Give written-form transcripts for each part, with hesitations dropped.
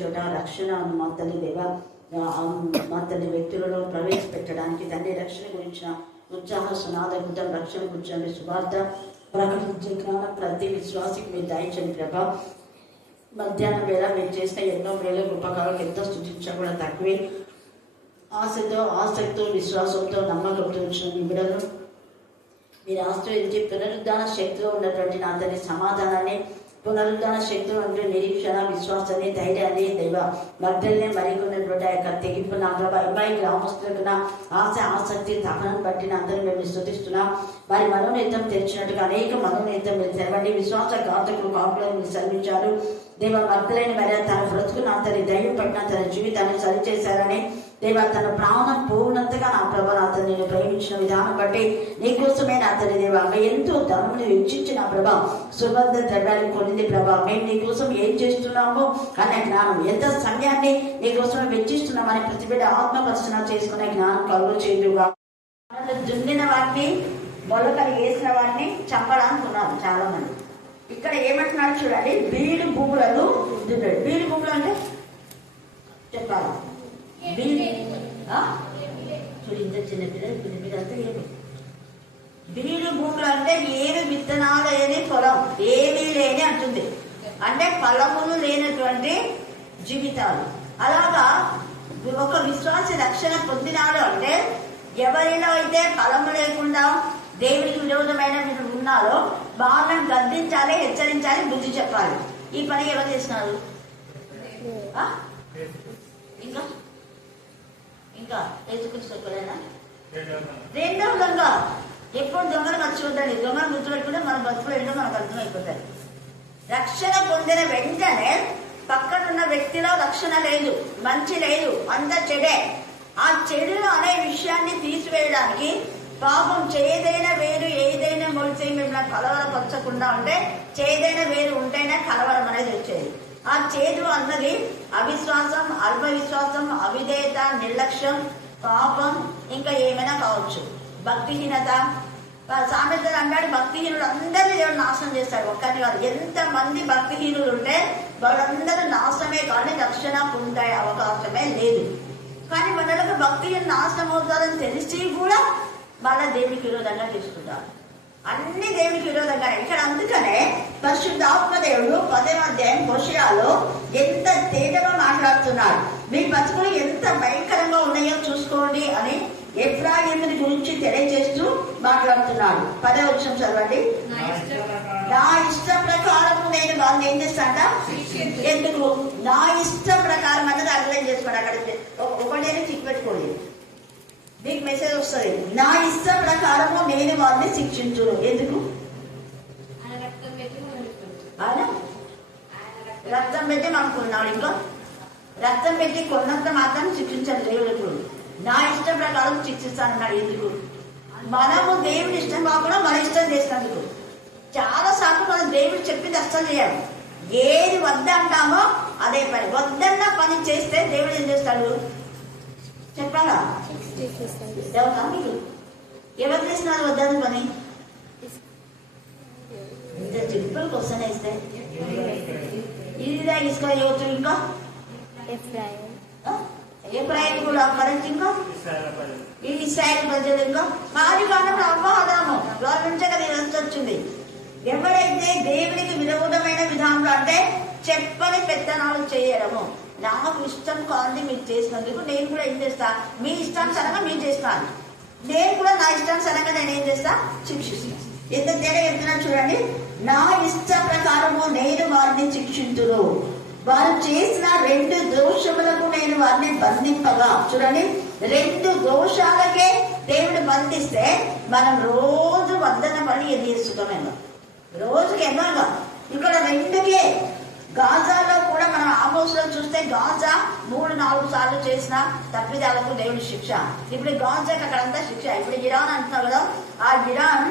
చోట రక్షణ మా తల్లి దేవ మా తల్లి వ్యక్తులలో ప్రవేశపెట్టడానికి తండ్రి రక్షణ గురించిన ఉత్సాహ సునాదగుతం రక్షణ గురించి శుభార్త ప్రకటించే జ్ఞానం ప్రతి విశ్వాసికి మీరు దయచండి ప్రభా. మధ్యాహ్నం వేళ మీరు చేసిన ఎన్నో వేల ఉపకారాలకు ఎంతో స్థుతించడం తక్కువే. ఆశతో ఆసక్తితో విశ్వాసంతో నమ్మకంతో వచ్చిన మీ బిడ్డలు మీరు ఆశ్రయించి పునరుద్ధాన శక్తిలో ఉన్నటువంటి నా తల్లి సమాధానాన్ని, పునరుద్ధాన శక్తిలో ఉండే నిరీక్షణ, విశ్వాసాన్ని, ధైర్యాన్ని, దైవ మగ్ధల్ని మరికొన్నటువంటి ఆ యొక్క తెగింపు నా ప్రభా అమ్మాయి గ్రామస్తులకు నా ఆశ ఆసక్తి తపనను బట్టి నా అందరూ మేము స్థుతిస్తున్నాం. వారి మనోనేతం తెరిచినట్టుగా అనేక మనోనేతం మీరు తెరవండి. విశ్వాస ఘాతకులు పాపులను మీరు సర్వించారు దేవ. మగ్ధులైన మరి తన బ్రతుకు నా తల్లి ధైర్యం పట్టిన తన జీవితాన్ని సరిచేశారని దేవ, తన ప్రాణం పూర్ణంతగా నా ప్రభా నా తల్లి నేను ప్రేమించిన విధానం బట్టి నీకోసమే నా తల్లి దేవ ఎంతో ధనమును వెచ్చించి నా ప్రభా సుగంధ ద్రవ్యాలు కొనింది ప్రభా. మేము నీకోసం ఏం చేస్తున్నామో అనే జ్ఞానం, ఎంత సమయాన్ని నీకోసం వెచ్చిస్తున్నామని ప్రతి బిడ్డ ఆత్మపరిశీలన చేసుకునే జ్ఞానం కలుగు చేయుగా. దున్నిన వాటిని మొలకలు వేసిన వాటిని చంపడానికి ఉన్నారు చాలా మంది. ఇక్కడ ఏమంటున్నారు చూడండి, బీడు భూములను దున్నాడు. బీడు భూములు అంటే చెప్పాలి చూడు, ఇంత చిన్న పిల్లలంతా ఏమి బీడు భూములు అంటే ఏమి విత్తనాలు లేని పొలం, ఏమీ లేని అంటుంది. అంటే ఫలములు లేనటువంటి జీవితాలు. అలాగా ఒక విశ్వాసి రక్షణ పొందినాడు అంటే ఎవరిలో అయితే ఫలము లేకుండా దేవుడికి విరోధమైన ఉన్నారో వాళ్ళని గద్దించాలి, హెచ్చరించాలి, బుద్ధి చెప్పాలి. ఈ పని ఎవరు చేస్తున్నారు? ఇంకా ఇంకా ఎదుగుతున్నా రెండో విధంగా ఎప్పుడు దొంగలు ఖర్చు ఉండండి. దొంగలు గుర్తుపెట్టుకుంటే మన బతుకులు ఏంటో మనకు అర్థమైపోతాయి. రక్షణ పొందిన వెంటనే పక్కనున్న వ్యక్తిలో రక్షణ లేదు, మంచి లేదు, అంత చెడే. ఆ చెడు అనే విషయాన్ని తీసివేయడానికి పాపం చేదైన వేరు ఏదైనా మొలిచి మిమ్మల్ని కలవరపరచకుండా ఉంటే, చేదైన వేరు ఉంటేనే కలవరం అనేది వచ్చేది. ఆ చేదు అన్నది అవిశ్వాసం, అల్ప విశ్వాసం, అవిధేయత, నిర్లక్ష్యం, పాపం, ఇంకా ఏమైనా కావచ్చు. భక్తిహీనత. సామెతలు అంటాడు భక్తిహీనుడు అందరినీ దేవుడు నాశనం చేస్తాడు, ఒక్కరిని కాదు. ఎంతమంది భక్తిహీనులు ఉంటే వాళ్ళందరూ నాశనమే కానీ రక్షణ పొందే అవకాశమే లేదు. కానీ మనలకు భక్తిహీనులు నాశనం అవుతారని తెలిసి కూడా వాళ్ళ దేవునికి విరోధంగా తీసుకుంటారు. అన్ని దేవునికి విరోధంగా. ఇక్కడ అందుకనే పరిశుద్ధాత్మ దేవుడు 10వ అధ్యాయం హోషేయలో ఎంత తేటగా మాట్లాడుతున్నాడు. మీ బతుకులు ఎంత భయంకరంగా ఉన్నాయో చూసుకోండి అని ఎఫ్రాయిముని గురించి తెలియజేస్తూ మాట్లాడుతున్నాడు. 10వ వచనం చదవండి. నా ఇష్ట ప్రకారము నేను వాళ్ళని ఏం చేస్తాడ? ఎందుకు నా ఇష్ట ప్రకారం అన్నది అర్థం చేసుకోండి. అక్కడ ఒకటేనే చిక్కు పెట్టుకోండి, మీకు మెసేజ్ వస్తుంది. నా ఇష్ట ప్రకారము నేను వాళ్ళని శిక్షించును. ఎందుకు? ఆయన రక్తం పెట్టి మనం కొన్నాడు. ఇంకా రక్తం పెట్టి కొన్నంత మాత్రం శిక్షించాడు దేవుడు. ఇప్పుడు నా ఇష్టం ప్రకారం శిక్షిస్తానన్నాడు. ఎందుకు? మనము దేవుడి ఇష్టం కాకుండా మన ఇష్టం చేసినందుకు. చాలా సార్లు మనం దేవుడు చెప్పింది అస్సలు చేయాలి. ఏది వద్దంటామో అదే పని. వద్దన్న పని చేస్తే దేవుడు ఏం చేస్తాడు చెప్పాలా? మీకు ఎవరు చేసినారు వద్దని పని? ఇంత సింపుల్ క్వశ్చన్ వేస్తే ఇది తీసుకొని యువతులు ఇంకా ఎఫ్రాయిం కూడా కరెక్ట్. ఇంకా ఈ ఇశ్రాయేలు ప్రజలు ఇంకా మాది కాలంలో అవ్వదాము వాళ్ళ నుంచే కదా ఇదంతా వచ్చింది. ఎవరైతే దేవునికి విరోధమైన విధానంలో అంటే చెప్పని పెత్తనాలు చేయడము, నాకు ఇష్టం కాదు మీరు చేసినందుకు నేను కూడా ఏం చేస్తా, మీ ఇష్టానుసారంగా మీరు చేస్తాను, నేను కూడా నా ఇష్టానుసారంగా నేను ఏం చేస్తా, శిక్షిస్తాను. ఎంత తేడా చెప్తున్నాను చూడండి. నా ఇష్ట ప్రకారము నేను వారిని శిక్షించును. వారు చేసిన 2 దోషములకు నేను వారిని బంధింపగా. చూడండి, 2 దోషాలకే దేవుడు బంధిస్తే మనం రోజు వద్దన పని ఏది చేస్తున్నామేమో, రోజుకి ఎన్నోగా. ఇక్కడ 2కే. గాజాలో కూడా మనం ఆమోస్లో చూస్తే గాజా 3-4 సార్లు చేసిన తప్పిదాలకు దేవుడి శిక్ష. ఇప్పుడు గాజాకి అక్కడంతా శిక్ష. ఇప్పుడు ఇరాన్ అంటున్నావు కదా, ఆ ఇరాన్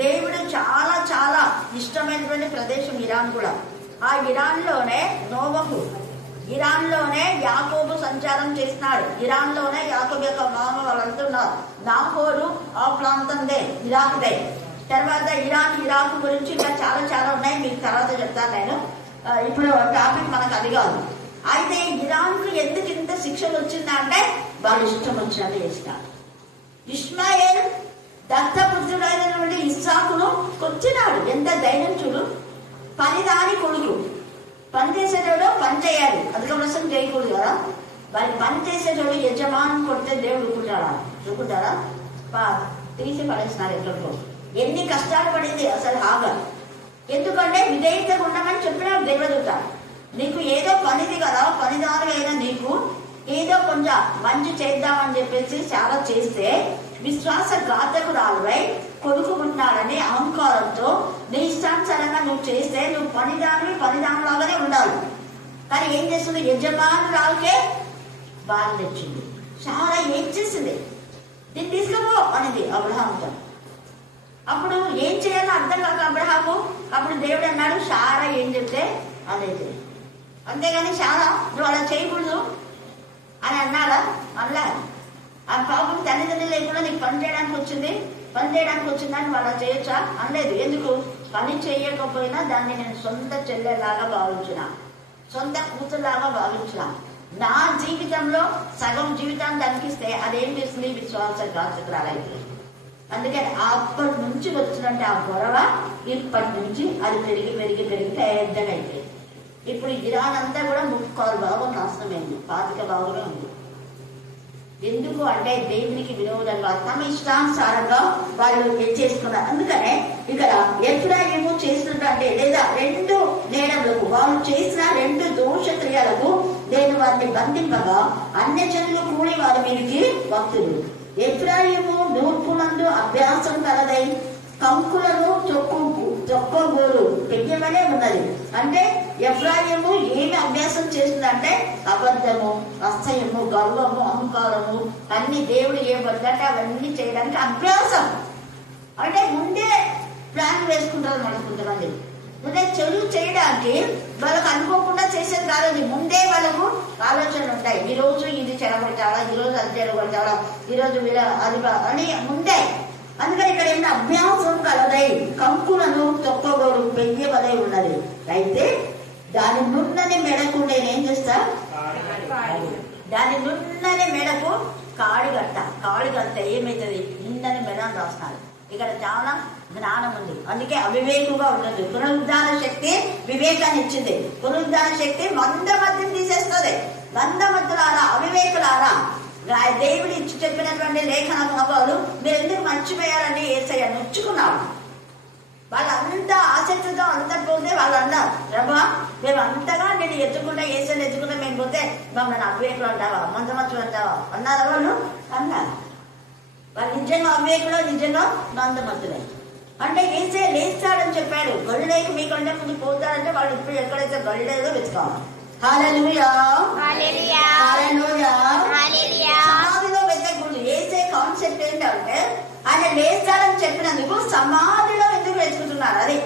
దేవుడు చాలా చాలా ఇష్టమైనటువంటి ప్రదేశం ఇరాన్ కూడా. ఆ ఇరాన్ లోనే నోవహు, ఇరాన్ లోనే యాకోబు సంచారం చేస్తున్నాడు. ఇరాన్ లోనే యాకోబు యొక్క మామ వాళ్ళంతా ఉన్నారు. నాహోరు ఆ ప్రాంతందే, ఇరాక్దే. తర్వాత ఇరాక్ గురించి ఇంకా చాలా చాలా ఉన్నాయి, మీకు తర్వాత చెప్తాను నేను. ఇప్పుడు టాపిక్ మనకు అది కాదు. అయితే ఇరాన్కు ఎందుకు ఇంత శిక్షలు వచ్చిందంటే వాళ్ళు ఇష్టం వచ్చినట్టు చేసినారు. ఇష్మాయేల్ దత్తపుత్రుడైనటువంటి ఇస్సాకును కొచ్చినాడు. ఎంత ధైర్యం చూడు. పనిదాని కొడుకు. పని చేసేటోడు పని చేయాలి, అధిక ప్రశ్న చేయకూడదు కదా. మరి పని చేసేటోడు యజమాని కొడితే దేవుడు రుకుంటారా? తీసి పడేసినారు ఎక్కడికో. ఎన్ని కష్టాలు పడింది అసలు హాగర్. ఎందుకంటే విధేయతగా ఉండమని చెప్పినాడు దేవదూత. నీకు ఏదో పనిది కదా, పనిదారు అయినా నీకు ఏదో కొంచెం మంచి చేద్దామని చెప్పేసి చాలా చేస్తే విశ్వాసఘాతకురాలువై కొడుకు ఉన్నాడని అహంకారంతో నీ ఇష్టానుసారంగా నువ్వు చేస్తే నువ్వు పనిదానులాగానే ఉండాలి. కానీ ఏం చేస్తుంది? యజమానురాలకే బాధ తెచ్చింది. చాలా ఏం చేసింది? దీన్ని తీసుకుపో అనేది అబ్రహాముతో. అప్పుడు ఏం చేయాలో అర్థం కాక అబ్రహాము, అప్పుడు దేవుడు అన్నాడు శారా ఏం చెప్తే అదే చేయి. అంతేగాని శారా నువ్వు అలా చేయకూడదు అని అన్నాడా? అలా ఆ పాపం తల్లిదండ్రులు లేకుండా నీకు పని చేయడానికి వచ్చిందని వాళ్ళు చేయొచ్చా? అనలేదు. ఎందుకు? పని చేయకపోయినా దాన్ని నేను సొంత చెల్లెలాగా భావించిన, సొంత కూతురులాగా భావించిన. నా జీవితంలో సగం జీవితాన్ని అనిపిస్తే అదేం చేస్తుంది? విశ్వాసఘాతకురాలైతే. అందుకని అప్పటి నుంచి వచ్చినట్టు ఆ గొడవ ఇప్పటి నుంచి అది పెరిగి పెద్దగా అయిపోయింది. ఇప్పుడు ఇరాన్ అంతా కూడా 3/4 భాగం నాశనమైంది, 25 భాగమే ఉంది. ఎందుకు అంటే దేవునికి విరోధంగా తమ ఇష్టానుసారంగా వాళ్ళు చేసుకున్నారు. అందుకనే ఇక్కడ ఎఫ్రాయిము చేసినట్టు లేదా 2 నేరములకు వాళ్ళు చేసిన 2 దోష క్రియలకు నేను వారిని బంధింపగా అన్యజనులు కూడి వారి మీదకి భక్తులు. ఎఫ్రాయిము నూర్పునందు అభ్యాసం కలదై కంకులను చొక్కగోలు పెయ్యమనే ఉన్నది. అంటే ఎఫ్రాయిము ఏమి అభ్యాసం చేస్తుందంటే అబద్ధము, అసహ్యము, గర్వము, అహంకారము అన్ని దేవుడు ఏమంటే అవన్నీ చేయడానికి అభ్యాసం. అంటే ముందే ప్లాన్ వేసుకుంటారు నడుచుకుంటారండి. ముందే చెడు చేయడానికి వాళ్ళకు అనుకోకుండా చేసేది కాదండి. ముందే వాళ్ళకు ఆలోచనలు ఉంటాయి. ఈ రోజు ఇది చెడగొట్టాలా, ఈ రోజు అది చెడగొట్టాలా, ఈ రోజు అది అని ముందే. అందుకని ఇక్కడ ఏమైనా అభ్యాసం కలదై కంకులను తొక్కగోరు పెయ్యవలై ఉన్నది. అయితే దాని నున్నని మెడకు నేనేం చేస్తా? దాని నున్నని మెడకు కాడిగట్ట ఏమైతుంది? నున్నని మెడ అని రాస్తున్నారు. ఇక్కడ చాలా జ్ఞానం ఉంది. అందుకే అవివేకుగా ఉండదు. పునరుద్ధాన శక్తి వివేకాన్ని ఇచ్చింది. పునరుద్ధాన శక్తి మందమద్యం తీసేస్తుంది. మందమద్దులారా, అవివేకులారా, దేవుడు ఇచ్చి చెప్పినటువంటి లేఖన భావాలు మీరు ఎందుకు మర్చిపోయారని యేసయ్య నొచ్చుకున్నాడు. వాళ్ళంతా ఆసక్తితో అంతా పోతే వాళ్ళు అన్నారు, ప్రభా మేము అంతగా నేను ఎత్తుకుంటా యేసయ్యని ఎత్తుకుంటా మేము పోతే మమ్మల్ని అవివేకులు అంటావా, మందమత్తులు అంటావా అన్నారా? వాళ్ళు అన్నారు. వాళ్ళు నిజంగా అవివేకులు, నిజంగా మందమత్తులే. అంటే యేసయ్య లేస్తాడని చెప్పాడు. గొల్లలేక మీకంటే ముందు పోతాడంటే వాళ్ళు ఇప్పుడు ఎక్కడైతే గొల్లలేదో వెతుకోవాలి. హల్లెలూయా, హల్లెలూయా, హల్లెలూయా, హల్లెలూయా. సమాధిలో వెతకూడదు. యేసే కాన్సెప్ట్ ఏంటంటే ఆయన లేస్తాడని చెప్పినందుకు సమాధిలో ఎందుకు వెతుకుతున్నారు? అది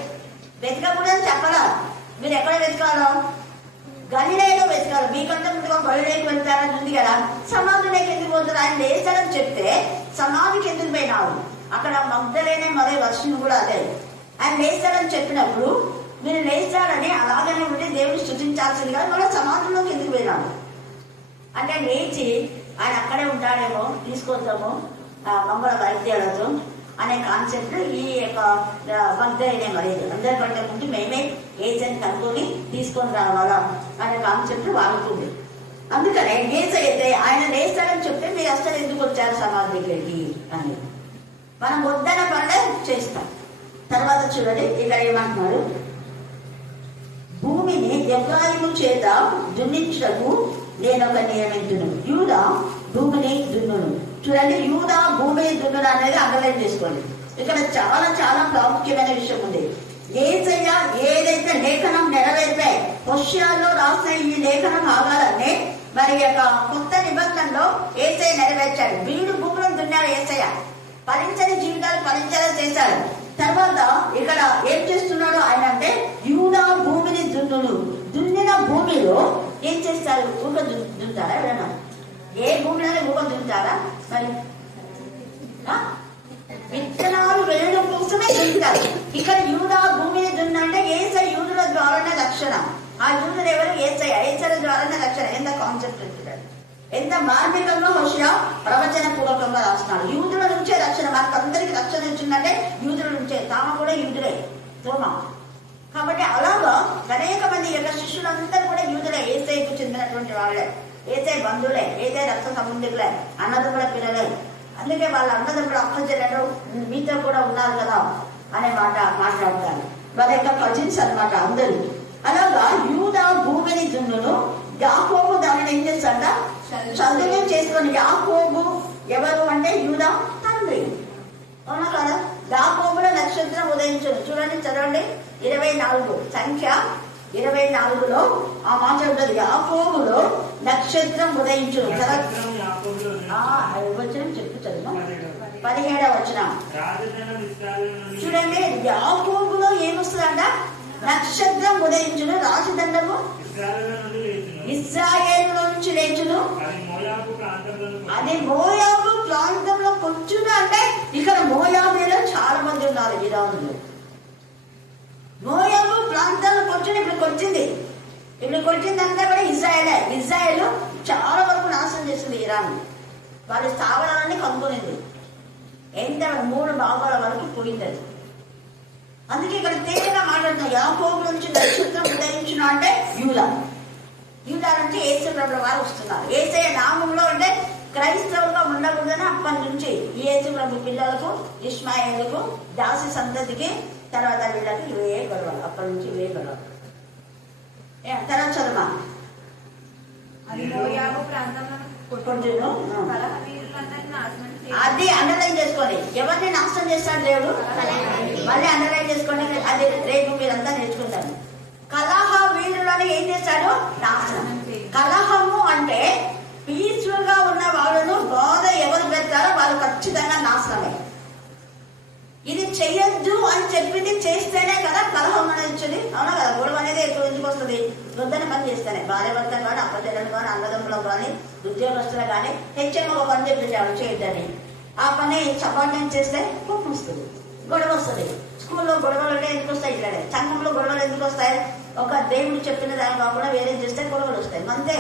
వెతకకూడదని చెప్పరా? మీరు ఎక్కడ వెతకాలో? గలిలయలో వెతకాలి. మీకంటే ముందుగా గలిలయకి వెళ్తారని ఉంది కదా. సమాధిలోకి ఎందుకు పోతారు? ఆయన లేస్తాడని చెప్తే సమాధికి ఎందుకు పోయినావు? అక్కడ మగ్దలేనే మరే వర్షం కూడా అదే. ఆయన లేస్తాడని చెప్పినప్పుడు మీరు లేస్తాడని అలాగనే ఉంటే దేవుడు స్తుతించాల్సింది కదా. మళ్ళీ సమాధంలోకి ఎందుకు వెళ్ళాము అంటే లేచి ఆయన అక్కడే ఉంటాడేమో, తీసుకొద్దాము మంగళ వైద్యాలతో అనే కాన్సెప్ట్ ఈ యొక్క భక్తులైన మరి అందరికంటే ముందు మేమే ఏజెంట్ కనుక్కొని తీసుకొని రావాలా అనే కాన్సెప్ట్ వాడుతుంది. అందుకనే అయితే ఆయన లేస్తాడని చెప్తే మీరు అసలు ఎందుకు వచ్చారు సమాధి దగ్గరికి అని మనం వద్దన పనులే చేస్తాం. తర్వాత చూడండి ఇక్కడ ఏమంటున్నారు? భూమిని ఎఫ్రాయిము చేత దున్నించుటకు నేనొక నియమించును, యూదా భూమిని దున్నును. చూడండి, యూదా భూమిని దున్నును అనేది అండర్లైన్ చేసుకోండి. ఇక్కడ చాలా చాలా ప్రాముఖ్యమైన విషయం ఉంది. యేసయ్య ఏదైతే లేఖనం నెరవేర్పాయి, హోషేయలో రాసిన ఈ లేఖన భాగాలన్నీ మరి యొక్క కొత్త నిబంధనలో యేసయ్య నెరవేర్చాడు. వీడు భూములను దున్నాడు యేసయ్య. ఫలించని జీవితాలు ఫలించేలా చేశాడు. తర్వాత ఇక్కడ ఏం చేస్తున్నాడు ఆయన అంటే యూదా భూమిని దున్నును. దున్నిన భూమిలో ఏం చేస్తారు? ఊక దున్నుతారా? ఎవరైనా ఏ భూమిలోనే ఊక దున్నుతారా? మరి విత్తనాలు వేయడం కోసమే దున్నుతారు. ఇక్కడ యూదా భూమిని దున్నంటే యేసయ్య యూదుల ద్వారానే రక్షణ. ఆ యూదులు ఎవరు? ఏసయ్య ద్వారానే రక్షణ. ఎంత కాన్సెప్ట్ ఉంటుంది, ఎంత మార్మికంగా హోషియా ప్రవచన పూర్వకంగా రాస్తున్నాడు. యూదుల నుంచే రక్షణ, మనకు అందరికి రక్షణ ఇచ్చిందంటే యూదుల నుంచే. తామ కూడా యూదులే, తోమ. కాబట్టి అలాగా అనేక మంది యొక్క శిష్యులందరూ కూడా యూదులే, ఏసైకు చెందినటువంటి వాళ్ళే, ఏసై బంధువులే, ఏసై రక్త సంబంధికులే, అన్నదమ్ముల పిల్లలే. అందుకే వాళ్ళ అన్నదమ్ముడు అక్క చెల్లెలు మీతో కూడా ఉన్నారు కదా అనే మాట మాట్లాడతారు. వాళ్ళ యొక్క కజిన్స్ అనమాట అందరూ. అలాగా యూదా భూమిని దున్నును, యాకోబు దానిని ఏం చేస్తాడ చదువు చేసుకొని. యాకోబు ఎవరు అంటే యూదా తండ్రి, అవునా కదా. యాకోబులో నక్షత్రం ఉదయించును. చూడండి, చదవండి 24 సంఖ్య 24లో ఆ మాట ఉండదు. యాకోబులో నక్షత్రం ఉదయించును. వచనం చెప్పు, చదువు 17వ వచనం చూడండి. యాకోబులో ఏమొస్తుందంట? నక్షత్రం ఉదయించును, రాజదండము ఇశ్రాయేలు నుంచి లేచును, అది మోయాబు ప్రాంతంలో కొంచెం. అంటే ఇక్కడ మోయాబులో చాలా మంది ఉన్నారు ఇరాన్లో. మోయాబు ప్రాంతాల్లో కొంచెం ఇప్పుడు కొట్టిందంతా కూడా ఇజ్రాయేలే. ఇజ్రాయేల్ చాలా వరకు నాశనం చేసింది ఇరాన్. వాళ్ళ స్థావరాలన్నీ కనుగొనింది. ఎంత 3 భాగాల వరకు పోయింది. అందుకే ఇక్కడ తేలిగా మాట్లాడుతున్నాం. యాకోబు నుంచి నక్షత్రం ఉదయించిన అంటే యూదా. యూదా నుంచి యేసు ప్రభుల వారు వస్తున్నారు. యేసయ్య నామంలో అంటే క్రైస్తవులుగా ఉండకూడదని అప్పటి నుంచి యేసు ప్రభు పిల్లలకు, ఇష్మాయేలుకు, దాసి సంతతికి, తర్వాత వీళ్ళకి ఇవే గొడవలు. అప్పటి నుంచి ఇవే గొడవలు. తర్వాత చదువు. అది అండర్లైన్ చేసుకోండి. ఎవరిని నాశనం చేస్తాడు దేవుడు? మళ్ళీ అండర్లైన్ చేసుకోండి. అది రేపు మీరంతా నేర్చుకుంటారు. కలహ వీరులను ఏం చేశాడు? నాశనం. కలహము అంటే పీస్ఫుల్ గా ఉన్న వాళ్ళను బాధ ఎవరు పెడతారో వాళ్ళు ఖచ్చితంగా నాశనమే. ఇది చెయ్యొద్దు అని చెప్పింది చేస్తేనే కదా కలహం అనేది వచ్చింది, అవునా కదా. గొడవ అనేది ఎక్కువ ఎందుకు వస్తుంది? వద్దని పని చేస్తేనే. భార్య భర్తలు కానీ, అప్పచెల్లెలు కానీ, అన్నదమ్ములు కానీ, ఉద్యోగస్తులు కానీ హెచ్ఎం ఒక పని చెప్పించాడు చేయొద్దని. ఆ పని సబార్డినేట్ చేస్తే కోపం వస్తుంది, గొడవ వస్తుంది. స్కూల్లో గొడవలు అంటే ఎందుకు వస్తాయి? ఇట్లానే సంఘంలో గొడవలు ఎందుకు వస్తాయి? ఒక దేవుడు చెప్పిన దాని కాకుండా వేరే చేస్తే గొడవలు వస్తాయి. అంతే.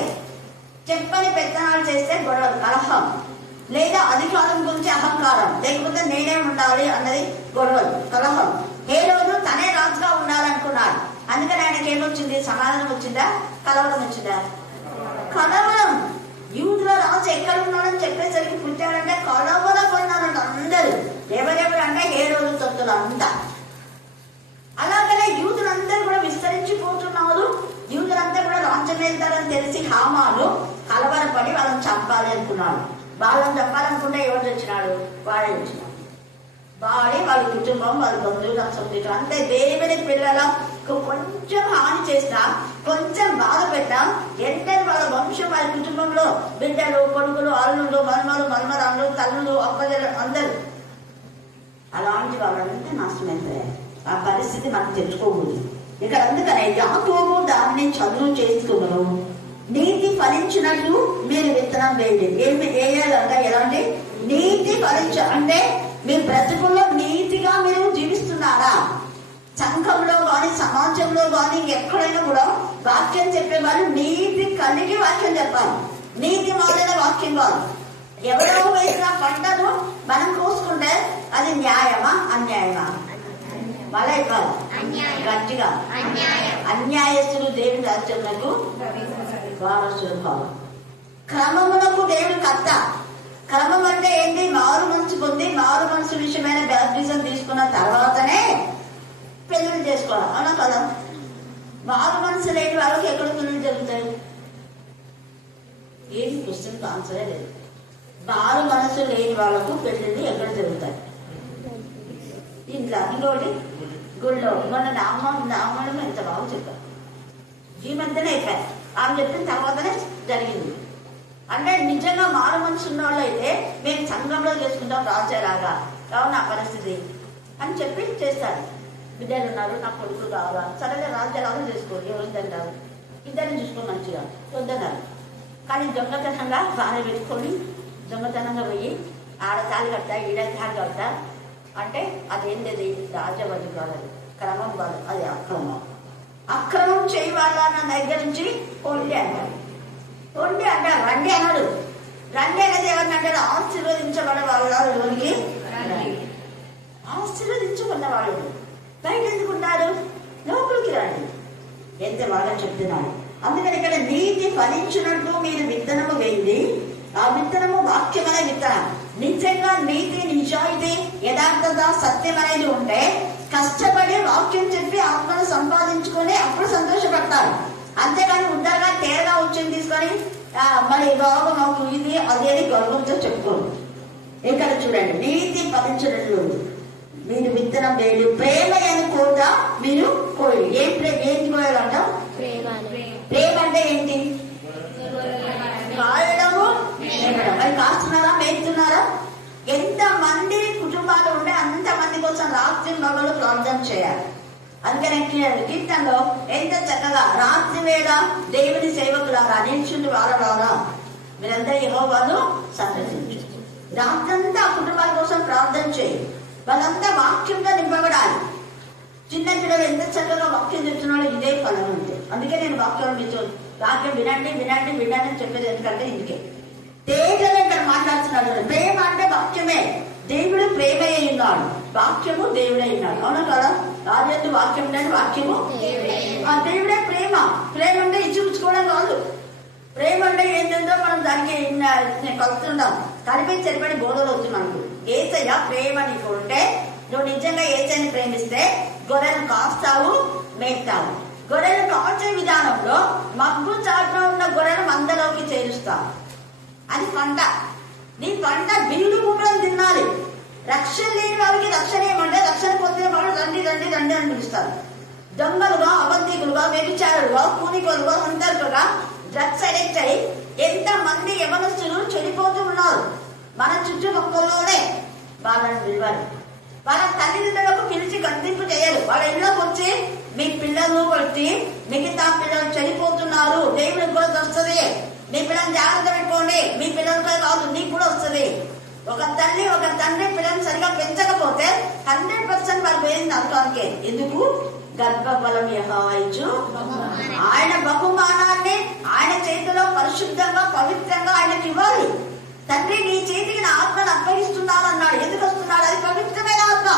చెప్పని పెత్తనాలు చేస్తే గొడవలు, కలహం. లేదా అధికారం గురించి అహంకారం, లేకపోతే నేనే ఉండాలి అన్నది గొడవలు, కలహం. ఏ రోజు తనే రాజుగా ఉండాలనుకున్నాడు. అందుకని ఆయనకి ఏమొచ్చింది? సమాధానం వచ్చిందా? కలవరం వచ్చిందా? కలవరం. యూదులో రాజు ఎక్కడ ఉన్నాడని చెప్పేసరికి పుట్టాడంటే కలవర కొన్నారంట అందరూ. ఎవరెవరు అంటే ఏ రోజు తొత్తులు అంతా. అలాగనే యూదులందరూ కూడా విస్తరించిపోతున్నారు. యూదులంతా కూడా రాజ్యం వెళ్తారని తెలిసి హామాను కలవరపడి వాళ్ళని చంపాలి అనుకున్నాడు. వాళ్ళని చంపాలనుకుంటే ఎవరు తెచ్చినాడు? వాడే తెచ్చినాడు. వాడే వాళ్ళ కుటుంబం, వాళ్ళ బంధువులు, సంబంధించిన అంతే. దేవుని పిల్లలకు కొంచెం హాని చేసినా, కొంచెం బాధ పెట్టినా ఎంటర్ వాళ్ళ వంశం, వాళ్ళ కుటుంబంలో బిడ్డలు, కొడుకులు, అల్లుళ్ళు, మన్మరాళ్ళు, తల్లులు, అప్పజలు అందరూ అలాంటి వాళ్ళంతా నాశనమైతే ఆ పరిస్థితి మనం తెచ్చుకోకూడదు. ఇక్కడ అందుకనే యాకోబు దాన్ని చదువు చేసుకున్నాను. నీతి ఫలించినట్లు మీరు విత్తనం వేయండి. ఏమి వేయాలంటే ఎలాంటి నీతి ఫలించ అంటే మీ బ్రతుకుల్లో నీతిగా మీరు జీవిస్తున్నారా? సంఘంలో కానీ, సమాజంలో కానీ, ఎక్కడైనా కూడా వాక్యం చెప్పేవాళ్ళు నీతి కలిగి వాక్యం చెప్పాలి. నీతి మాలిన వాక్యం కాదు. ఎవరో వేసిన పంటను మనం కోసుకుంటే అది న్యాయమా అన్యాయమా? మళ్ళీ కాదు, గట్టిగా అన్యాయస్తులు దేవుని రాజ్యములకు వారసులు కావాలి. క్రమములకు దేవుడు కర్త. క్రమం అంటే ఏంటి? మారు మనసు పొంది, మారు మనసు విషయమైన బాప్టిజం తీసుకున్న తర్వాతనే పెళ్లి చేసుకోవాలి, అవునా కదా. మారు మనసు లేని వాళ్ళకి ఎక్కడ పెళ్లి జరుగుతాయి? ఏది క్వశ్చన్ ఆన్సరే లేదు. మారు మనసు లేని వాళ్ళకు పెళ్లిళ్ళు ఎక్కడ జరుగుతాయి? ఇంట్లో. ఇంకోటి గుళ్ళో. మొన్న నామం ఎంత బాగా చెప్పారు. ఈ మధ్యనే అయిపోయారు. ఆమె చెప్పిన తర్వాతనే జరిగింది. అంటే నిజంగా మారు మనసు ఉన్న వాళ్ళు అయితే మేము సంఘంలో చేసుకుంటాం రాజాలాగా, కావున ఆ పరిస్థితి అని చెప్పి చేస్తారు. బిడ్డలు ఉన్నారు, నాకు కొడుకులు కావాలా, సరేగా రాజ్యాలాగా చేసుకోరు. ఎవరిద్దంటారు? ఇద్దరిని చూసుకో మంచిగా వద్దన్నారు. కానీ దొంగతనంగా బాగా పెట్టుకొని దొంగతనంగా పోయి ఆడ తాళి కడతా, ఈడ తాళి కడతా అంటే అదేంటిది? రాజవధు కాదు, క్రమం కాదు, అది అక్రమం. అక్రమం చేయవాళ్ళ నా దగ్గర నుంచి పొండి అంటారు. పొండి అంటారు, రండి అన్నాడు. రండి అనేది ఎవరిని అంటారు? ఆశీర్వదించబడే వాళ్ళకి ఆశీర్వదించబడ్డ వాళ్ళు బయట ఎందుకున్నారు? లోపలికి రండి. ఎంత బాగా చెప్తున్నారు. అందుకని ఇక్కడ నీతి ఫలించినట్లు మీరు విత్తనము వేయండి. ఆ విత్తనము వాక్యమనే విత్తనం. నిజంగా నీతి, నిజాయితీ, యథార్థత, సత్యం అనేది ఉంటే కష్టపడి వాక్యం చెప్పి ఆత్మను సంపాదించుకొని అప్పుడు సంతోషపడతారు. అంతేగాని ఉండగా తేరగా వచ్చింది తీసుకొని మరి బాబు మాకు ఇది అదేది గర్వంతో చెప్పుకోండి. ఇక్కడ చూడండి, నీతి ఫలించినట్లు మీరు విత్తనం వేయండి. ప్రేమ అని కోట మీరు కోయి. ఏంటి కోయాలంట? ప్రేమ అంటే ఏంటి? కాయడము, అది కాస్తున్నారా, మేస్తున్నారా? ఎంత మంది కుటుంబాలు ఉంటే అంత మంది కోసం రాత్రి మగలు ప్రార్థన చేయాలి. అందుకని కీర్తనలో ఎంత చక్కగా రాత్రి వేళ దేవుని సేవకులారా, నిల్చుండి వారలారా మీరందరూ యెహోవాను సందర్శించు. రాత్రంతా ఆ కుటుంబాల కోసం ప్రార్థన చేయి. వాళ్ళంతా వాక్యంగా నింపబడాలి. చిన్న పిల్లలు ఎంత చక్కగా వాక్యం చెప్తున్నాడో ఇదే ఫలం ఉంది. అందుకే నేను వాక్యం వినండి వినండి వినండి అని చెప్పేది. ఎందుకంటే ఇందుకే తేజగా ఇక్కడ మాట్లాడుతున్నాడు. ప్రేమ అంటే వాక్యమే. దేవుడు ప్రేమే ఉన్నాడు, వాక్యము దేవుడే ఉన్నాడు. అవునా కదా? రాజు వాక్యం అంటే వాక్యము ఆ దేవుడే ప్రేమ. ప్రేమ అంటే ఇచ్చిపుచ్చుకోవడం కాదు. ప్రేమ అంటే ఏంటంటే మనం దానికి కలుపుతుంటాం. కలిపి సరిపడి బోధలు అవుతున్నాను. ఏసయ్య ప్రేమ నీకు ఉంటే, నువ్వు నిజంగా ఏసయ్యని ప్రేమిస్తే గొర్రెలు కాస్తావు, మేస్తావు. గొర్రెలు కాల్చే విధానంలో మబ్బు చాటులో ఉన్న గొర్రెలు మందలోకి చేరుస్తావు. అది పంట. నీ పంట బిల్లు ముక్కలను తినాలి. రక్షణ లేని వాళ్ళకి రక్షణ ఏమంటే, రక్షణ పొందిన వాళ్ళు రండి రండి రండి అని పిలుస్తారు. దొంగలుగా, అబద్ధికులుగా, వ్యభిచారులుగా, కూనికోలుగా, హంతకులుగా, డ్రగ్స్ అడిక్ట్ అయి ఎంత మంది యవనస్తులు చెడిపోతూ ఉన్నారు. మన చుట్టుపక్కలలోనే వాళ్ళని పిలవాలి. వాళ్ళ తల్లిదండ్రులకు పిలిచి గద్దింపు చేయరు. వాళ్ళ ఇళ్ళకి వచ్చి మీ పిల్లలు బట్టి మిగతా పిల్లలు చెడిపోతున్నారు, దేవుడికి కూడా వస్తుంది, మీ పిల్లల్ని జాగ్రత్త పెట్టుకోండి, మీ పిల్లలతో కాదు నీకు కూడా వస్తుంది. ఒక తల్లి ఒక తండ్రి పిల్లల్ని సరిగా పెంచకపోతే 100% వాళ్ళు పోయింది నరకానికే. ఎందుకు? గర్భఫలం యెహోవాయిచ్చు. ఆయన బహుమానాన్ని ఆయన చేతిలో పరిశుద్ధంగా పవిత్రంగా ఆయనకి ఇవ్వాలి. తండ్రి నీ చేతికి నా ఆత్మను అప్పగిస్తున్నాను అన్నాడు. ఎందుకు వస్తున్నాడు? అది పవిత్రమైన ఆత్మ.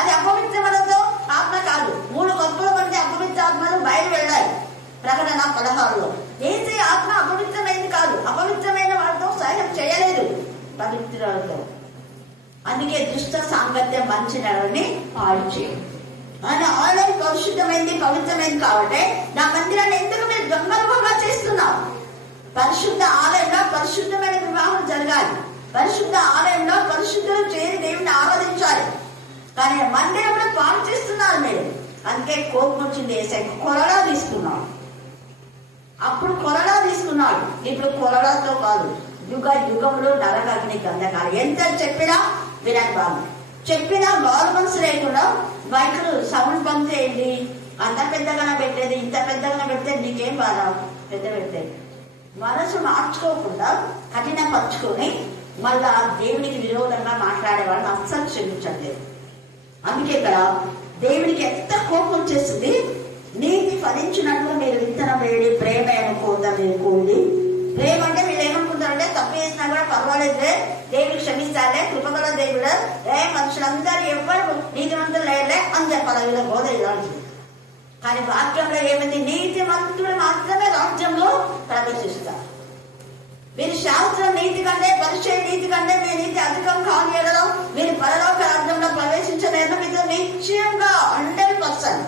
అది అపవిత్రమైనదో ఆత్మ కాదు. 3 గొప్పల మంది అపవిత్ర ఆత్మలు బయలు వెళ్ళాయి ప్రకటన 16లో. ఏసీ ఆత్మ అపవిత్రమైనది కాదు. అపవిత్రమైన వాళ్ళతో సహాయం చేయలేదు, పవిత్రులతో. అందుకే దుష్ట సాంగత్యం మంచి నడవని పాడు చేయదు. ఆలయం పరిశుద్ధమైంది, పవిత్రమైంది కాబట్టి నా మందిరాన్ని ఎందుకు మీరు దొంగలుగా చేస్తున్నావు? పరిశుద్ధ ఆలయంలో పరిశుద్ధమైన వివాహం జరగాలి. పరిశుద్ధ ఆలయంలో పరిశుద్ధులు చేరి దేవుని ఆరాధించాలి. కానీ మందిరంలో పాడు చేస్తున్నారు మీరు. అందుకే కోపం వచ్చింది. ఏసైకి కొరడా తీసుకున్నాడు. అప్పుడు కొరడా తీసుకున్నాడు, ఇప్పుడు కొరడాతో కాదు. యుగంలో నరకాగ్ని గంధకాలు. ఎంత చెప్పినా వినని బాబు. చెప్పినా బాలు మనసు లేకుండా మైకులు సౌండ్ బంద్ చేయండి, అంత పెద్దగా పెట్టేది, ఇంత పెద్దగా పెడితే నీకేం బాధ? పెద్ద పెట్టేది. మనసు మార్చుకోకుండా కఠినపరుచుకొని మళ్ళా దేవునికి విరోధంగా మాట్లాడే వాళ్ళని అస్సలు క్షమించట్లేదు. అందుకే ఇక్కడ దేవునికి ఎంత కోపం చేస్తుంది. నీతి ఫలించినట్లు మీరు విత్తనం వేడి, ప్రేమ అనుకోదా మీరు కోండి. ప్రేమ అంటే మీరు ఏమనుకుంటారంటే తప్పు చేసినా కూడా పర్వాలేదులే, దేవుడు క్షమిస్తాలే, కృపగల దేవుడు, మనుషులందరూ ఎవరు నీతిమంతులు లేలే అని చెప్పాలి. ఇలా బోధ ఇలాంటిది. కానీ వాక్యంలో ఏమైంది? నీతిమంతుడు మాత్రమే రాజ్యంలో ప్రవేశిస్తారు. మీరు శాస్త్రం నీతి కంటే, పరిచయ నీతి కంటే మీ నీతి అధికం కానియడం, మీరు పరలోక రాజ్యంలో ప్రవేశించలేదు. మీతో నిశ్చయంగా 100%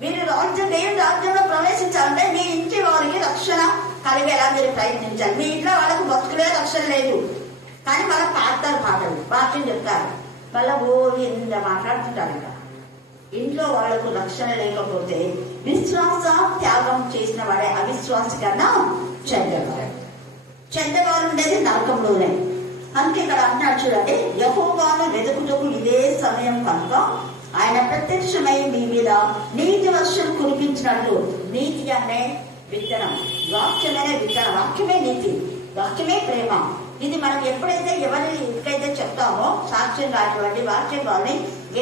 మీరు దేవుని రాజ్యంలో ప్రవేశించాలంటే మీ ఇంటి వారికి రక్షణ కలిగేలా మీరు ప్రయత్నించాలి. మీ ఇంట్లో వాళ్ళకు బతుకులే రక్షణ లేదు, కానీ వాళ్ళకి పాటలు వాక్యం చెప్తారు, వాళ్ళ ఇంత మాట్లాడుతుంటారు. ఇక ఇంట్లో వాళ్లకు రక్షణ లేకపోతే విశ్వాస త్యాగం చేసిన వాడే అవిశ్వాసి కన్నా చెడ్డవారు ఉండేది నరకంలోనే. అందుకే ఇక్కడ అంటున్నాడు చూడండి, యెహోవాను వెతుకుటకు ఇదే సమయం కనుక ఆయన ప్రత్యక్షమై మీ మీద నీతి వర్షం కురిపించినట్టు. నీతి అనే విత్తనం, వాక్యమైన విత్తనం. వాక్యమే నీతి, వాక్యమే ప్రేమ. ఇది మనం ఎప్పుడైతే ఎవరికైతే చెప్తామో, సాక్ష్యం కానివ్వండి, వాక్యం కానీ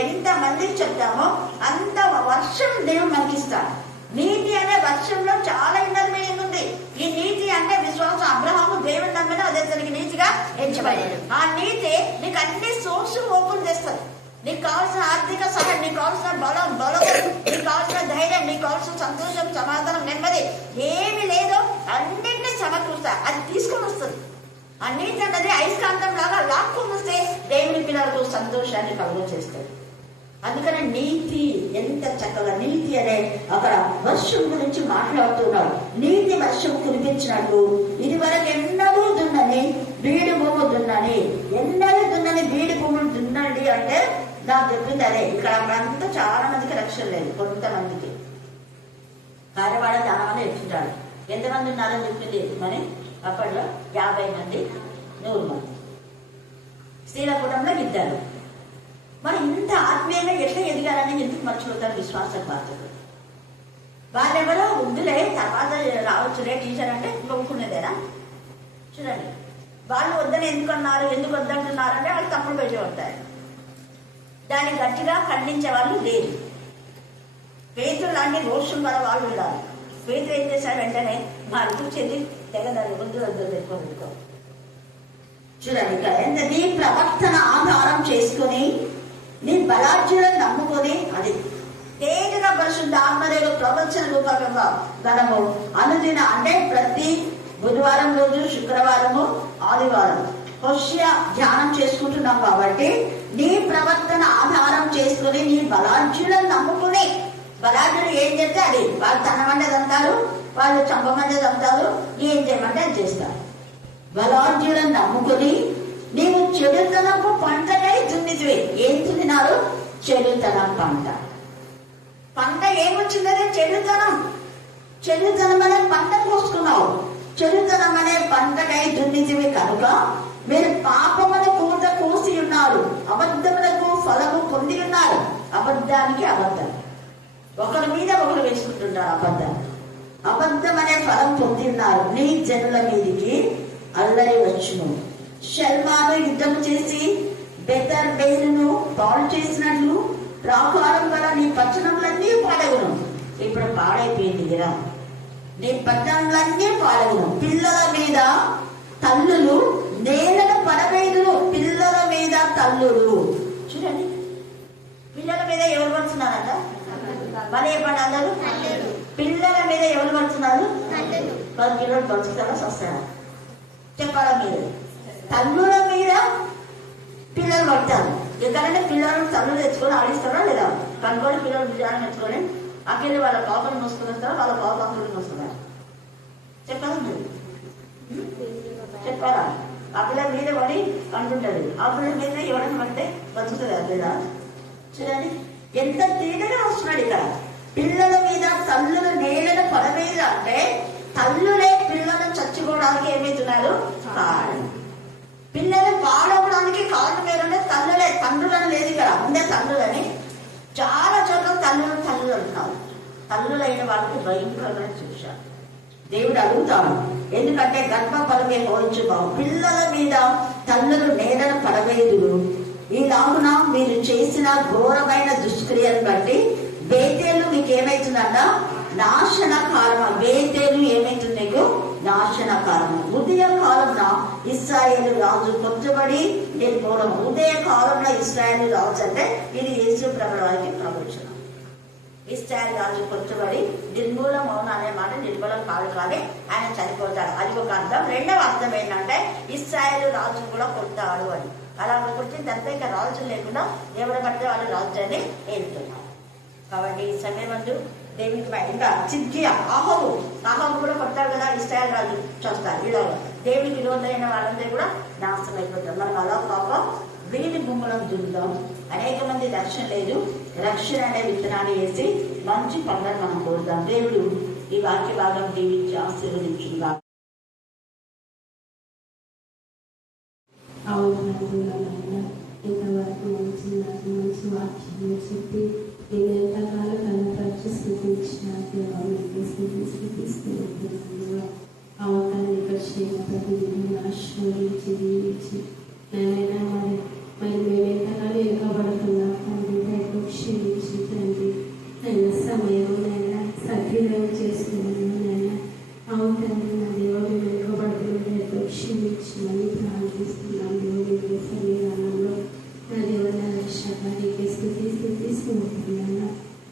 ఎంత మందికి చెప్తామో అంత వర్షం దేవుడు మనకి ఇస్తాడు. నీతి అనే వర్షంలో చాలా ఇన్నర్ మీనింగ్ ఉంది. ఈ నీతి అంటే విశ్వాసం. అబ్రహాము దేవుని నమ్మిన అదే తనకి నీతిగా ఎంచబడ్డాడు. ఆ నీతి నీకు అన్ని సోర్స్ ఓపెన్ చేస్తుంది. నీకు కావాల్సిన ఆర్థిక సహాయం, నీకు కావాల్సిన బలం, నీకు కావాల్సిన ధైర్యం, నీకు కావాల్సిన సంతోషం, సమాధానం, నెమ్మది ఏమి లేదో అన్నింటినీ సమకూరుస్తా. అది తీసుకొని వస్తుంది. ఆ నీతి అన్నది అయస్కాంతం లాగా లాక్కొని వస్తే దేవుని పిల్లలకు సంతోషాన్ని కలుగ చేస్తుంది. అందుకనే నీతి ఎంత చక్కగా, నీతి అనే అక్కడ వర్షం గురించి మాట్లాడుతున్నాడు. నీతి వర్షం కురిపించినట్టు ఇది వరకు ఎన్నడూ దున్నని బీడు భూములు దున్నని, ఎన్నడూ దున్నని బీడు భూములు దున్నండి అంటే నాకు చెప్పింది అదే. ఇక్కడ అక్కడంతా చాలా మందికి రక్షణ లేదు, కొంతమందికి. కార్యవాడ చాలా మంది ఎత్తుంటాడు. ఎంతమంది ఉన్నారని చెప్పింది మరి అప్పట్లో 50 మంది, 100 మంది. స్త్రీల కుటుంబంలో 2. మరి ఇంత ఆత్మీయంగా ఎట్లా ఎదిగారని ఎందుకు మర్చిపోతారు విశ్వాస బాధ్యతలు? వాళ్ళెవరో వద్దులే తర్వాత రావచ్చులే టీచర్ అంటే ఇంకొకునేదేనా? చూడండి, వాళ్ళు వద్దని ఎందుకు వద్దంటున్నారు అంటే వాళ్ళు తప్పుడు పెట్టబడతారు. దాన్ని గట్టిగా ఖండించే వాళ్ళు లేదు. పేతురు లాంటి రోషం గల వాళ్ళు ఉండాలి. పేతురు ఏం చేశారు? వెంటనే మా కూర్చేది తెగదాన్ని వద్దు పెట్టుకో. చూడండి, ఇక్కడ ఎంత నీ ప్రవర్తన ఆధారం చేసుకుని నీ బలార్జులను నమ్ముకొని, అది తేజగా పరిశుద్ధ ఆత్మదేవ ప్రవచన రూపకంగా మనము అనుదిన అంటే ప్రతి బుధవారం రోజు, శుక్రవారము, ఆదివారం హోషేయ ధ్యానం చేసుకుంటున్నాం. కాబట్టి నీ ప్రవర్తన ఆధారం చేసుకుని నీ బలార్జులను నమ్ముకుని, బలార్జులు ఏం చెప్తే అది, వాళ్ళు తనమంటే తంటారు, వాళ్ళు చంపమంటే తంటారు, ఏం చేయమంటే అది చేస్తారు. బలార్జులను నమ్ముకుని నీవు చెడుతనపు పంటకై దున్నితివి. ఏం దున్నినారు? చెడుతనం పంట. పంట ఏమొచ్చిందనే చెడుతనం. చెడుతనం అనే పంట కోసుకున్నావు. చెడుతనం అనే పంటకై దున్నితివి కనుక మీరు పాపమును కూత కోసి ఉన్నారు, అబద్ధములకు ఫలము పొంది ఉన్నారు. అబద్ధానికి అబద్ధం, ఒకరి మీద ఒకరు వేసుకుంటున్నారు. అబద్ధం అనే ఫలం పొంది ఉన్నారు. నీ జనుల మీదికి అల్లరి వచ్చును. షల్మాను యుద్ధము చేసి బెతర్ బేలును పాడు చేసినట్లు ప్రాకారం గల నీ పట్టణములన్నీ పాడగును. ఇప్పుడు పాడైపోయింది కదా, నీ పట్టణములన్నీ పాడగును. పిల్లల మీద తల్లులు నేలను పడవేయుదును. పిల్లల మీద తల్లులు. చూడండి, పిల్లల మీద ఎవరు పడుతున్నారట? మరి చెప్పండి అందరూ. పిల్లల మీద ఎవరు పడుతున్నారు? 10 కిలోలు పడుతుందా వస్తారా? చెప్పాలా మీరు? తల్లుల మీద పిల్లలు పడతారు. ఎందుకంటే పిల్లలను తల్లులు తెచ్చుకొని ఆడిస్తారా లేదా? కనుకొని పిల్లలు విజయాన్ని తెచ్చుకొని అక్కడి వాళ్ళ పాపను మోసుకొని వస్తారా, వాళ్ళ పాపను మోసుకున్నారు? చెప్పాలా మీరు? చెప్పాలా? ఆ పిల్లల మీద పడి అంటుంటది. ఆ పిల్లల మీద ఎవరైనా పడితే బతుకుతుంది లేదా? చూడండి ఎంత తేలిగా వస్తున్నాడు ఇక్కడ. పిల్లల మీద తల్లులు నేలను పడవేద అంటే తల్లులే పిల్లలను చచ్చిపోవడానికి ఏమవుతున్నారు? కారణం. పిల్లలు పాడవడానికి కారణం ఏంటంటే తల్లులే. తండ్రులను లేదు ఇక్కడ, ఉండే తల్లులని. చాలా చోట్ల తల్లులు అంటున్నారు. తల్లులైన వాళ్ళకి భయంకరంగా చూశారు. దేవుడు అడుగుతాడు, ఎందుకంటే గర్భఫలమే పోయించుకోవు. పిల్లల మీద తల్లులు నేలను పడవేదురు. ఈలాగున మీరు చేసిన ఘోరమైన దుష్క్రియను బట్టి బేతేలు మీకు ఏమైతుందన్న నాశన కారణం. బేతేలు ఏమైతుంది నీకు? నాశన కారణం. ఉదయ కాలంలో ఇశ్రాయేలు రాజు కొత్తబడి నిర్మూలం. ఉదయ కాలంలో ఇశ్రాయేలు రాజు అంటే ఇది యేసు ప్రభువారికి ప్రవచనం. ఇశ్రాయేలు రాజు కొత్తబడి నిర్మూలం అవును అనే మాట నిర్మూలం కాదు, కానీ ఆయన చనిపోతాడు. అది ఒక అర్థం. రెండవ అర్థం ఏంటంటే ఇశ్రాయేలు రాజు కూడా కొడతాడు అని. అలా కొట్టిందంటే ఇక రాజు లేకుండా ఎవరు పడితే వాళ్ళు రాజ్యాన్ని ఏలుతున్నారు. కాబట్టి ఈ సమయమందు దేవునికి ఇంకా చిద్కియా ఆహోము కూడా కొట్టాడు కదా, ఇశ్రాయేలు రాజు చూస్తారు. ఇలా దేవునికి విరోధమైన వాళ్ళందరూ కూడా నాశనం అయిపోతారు. మనం అలా పాపం వీరి భూములను దున్నుదాం. అనేక మంది రక్షణ లేదు, రక్షణ అనే విత్తనాన్ని వేసి మంచి పంటను మనం కోరుతాం. దేవుడు ఈ వాక్య భాగం దీవించి ఆశీర్వదించుగా. ఇంతవరకు మంచి వాక్యం చెప్పి నేను ఎంతకాలం కనపరిచి స్థితించినాక అవకాన్ని పరిచయం ప్రతిదిన ఆశ్రయించి దీవించి నేనైనా మరి మేము ఎంతకాలం ఎక్కబడుతున్నాం క్షమించి తండ్రి. ఆయన సమయం స్తోత్రమైన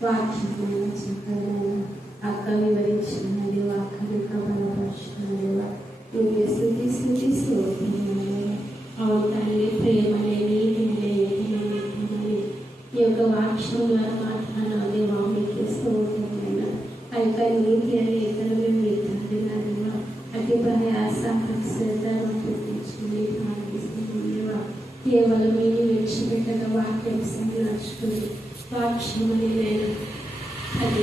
వాక్యమైన చక్కనైనా అక్క వివరించిన దేవా అక్క బలపరిచిన దేవా నీకే స్తుతి స్తుతి స్తోత్రమైన అవును తండ్రి ప్రేమనే నీతినే ఈ యొక్క వాక్యం ద్వారా మాట్లాడిన దేవా నీకే స్తోత్రమైన ఆ యొక్క నీతి అనే ఇతరులు నిర్ధారణ అతి ప్రయాస శ్రద్ధ పంపించుకుని ప్రార్థిస్తున్నావా కేవలం మీరు విడిచిపెట్టక వాక్యం నడుచుకుని వాక్యమని నేను అది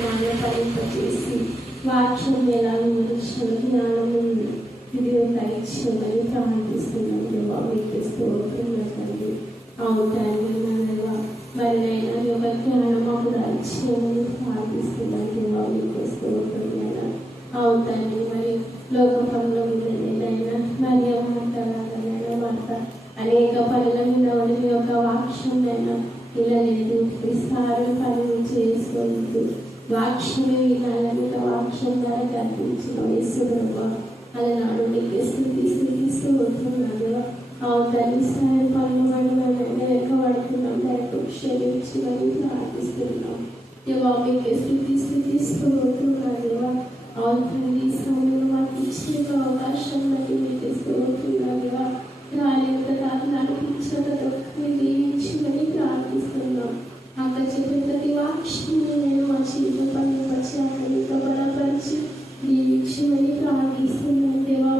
బాగా ఫలింపచేసి వాక్యం ఎలా వివరించిన జ్ఞానం ఇది దయచేయమని ప్రార్థిస్తున్నాను దేవా మీకు స్తోత్రములు అవుతాను మరి నేను యొక్క జ్ఞానం మాకు దయచేయమని ప్రార్థిస్తున్నాను దేవా మీకు స్తోత్రములు అవుతాను మరి లోక పనుల మీదనైనా మరి మాట్లాడాలైనా మాట అనేక పనుల మీద మీ యొక్క వాక్యంనైనా ఇలా లేదు విస్తారం పనులు చేసుకుంటూ వాక్యమే వినాలని వాక్యం ద్వారా కల్పించిన వేసుకున్నావా అలనాడు నీకు స్థితిస్తూ ఉంటున్నాడు అవుతాను విస్తారం పనులు మనం వెనకబడుతున్నాం దానికి క్షమించి మరి ప్రార్థిస్తున్నాం దేవా మీకు స్థితిస్తూ ఉంటున్నాడు అవుతాను ఈ సమయంలో మాకు ఇచ్చిన అవకాశం బట్టి మీకు స్తోత్రున్నాడు రాలేక దాన్ని నడిపించక దీవించమని ప్రార్థిస్తున్నాం అక్క చెప్పిన ప్రతి వాక్యాన్ని నేను మా జీవితం పని వచ్చాను బలపరిచి దీవించమని ప్రార్థిస్తున్నాను దేవా